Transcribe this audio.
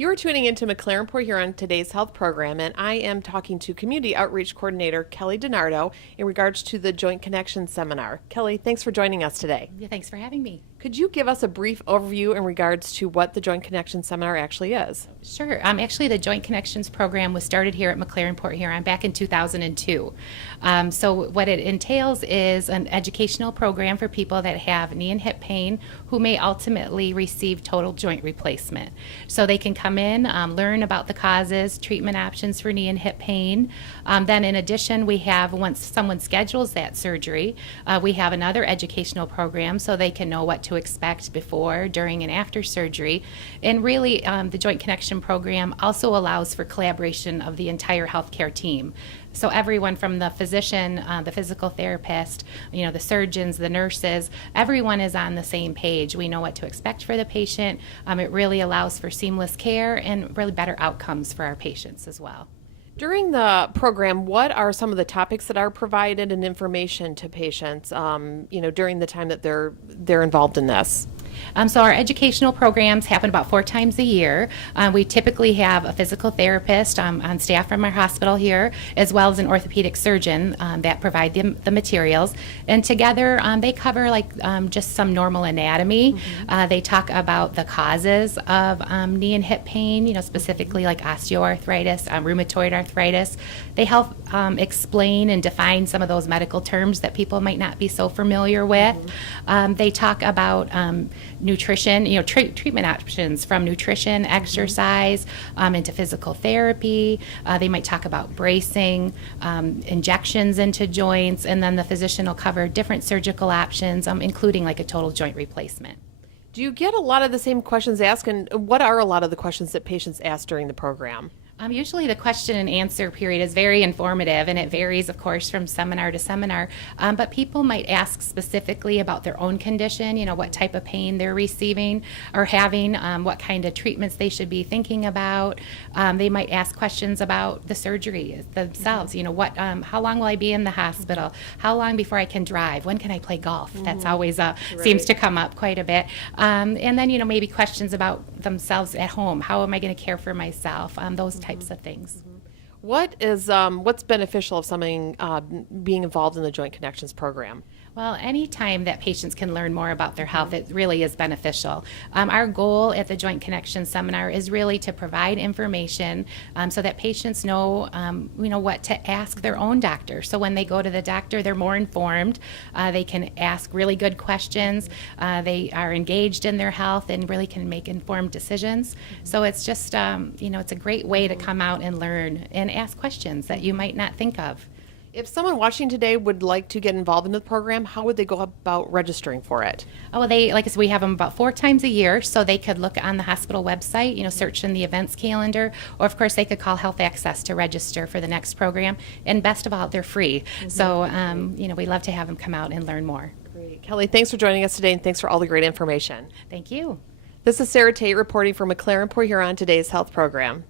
You are tuning into McLaren Huron today's health program, and I am talking to Community Outreach Coordinator Kelly DiNardo in regards to the Joint Connection Seminar. Kelly, thanks for joining us today. Yeah, thanks for having me. Could you give us a brief overview in regards to what the Joint Connection Seminar actually is? Sure. Actually, the Joint Connections program was started here at McLaren Port Huron back in 2002. So what it entails is an educational program for people that have knee and hip pain who may ultimately receive total joint replacement. So they can come in, learn about the causes, treatment options for knee and hip pain. Then in addition, we have, once someone schedules that surgery, we have another educational program so they can know what to expect before, during, and after surgery. And really, the Joint Connection program also allows for collaboration of the entire healthcare team. So everyone from the physician, the physical therapist, the surgeons, the nurses, everyone is on the same page. We know what to expect for the patient. It really allows for seamless care and really better outcomes for our patients as well. During the program, what are some of the topics that are provided and information to patients, during the time that they're involved in this? So our educational programs happen about 4 times a year. We typically have a physical therapist on staff from our hospital here, as well as an orthopedic surgeon that provide the materials. And together they cover just some normal anatomy. Mm-hmm. They talk about the causes of knee and hip pain, specifically like osteoarthritis, rheumatoid arthritis. They help explain and define some of those medical terms that people might not be so familiar with. Mm-hmm. They talk about nutrition, treatment options from nutrition, exercise, into physical therapy. They might talk about bracing, injections into joints, and then the physician will cover different surgical options, including like a total joint replacement. Do you get a lot of the same questions asked, and what are a lot of the questions that patients ask during the program? Usually the question and answer period is very informative, and it varies, of course, from seminar to seminar. But people might ask specifically about their own condition, what type of pain they're receiving or having, what kind of treatments they should be thinking about. They might ask questions about the surgery themselves. How long will I be in the hospital? How long before I can drive? When can I play golf? That's always seems to come up quite a bit. And then, maybe questions about themselves at home. How am I going to care for myself? Those types of things. What's beneficial of something being involved in the Joint Connections program? Well, any time that patients can learn more about their health, it really is beneficial. Our goal at the Joint Connection Seminar is really to provide information so that patients know, what to ask their own doctor. So when they go to the doctor, they're more informed. They can ask really good questions. They are engaged in their health and really can make informed decisions. So it's just, it's a great way to come out and learn and ask questions that you might not think of. If someone watching today would like to get involved in the program, how would they go about registering for it? Oh, well, like I said, we have them about 4 times a year, so they could look on the hospital website, search in the events calendar, or of course they could call Health Access to register for the next program. And best of all, they're free. Mm-hmm. So, we love to have them come out and learn more. Great. Kelly, thanks for joining us today, and thanks for all the great information. Thank you. This is Sarah Tate reporting for McLaren Port Huron today's health program.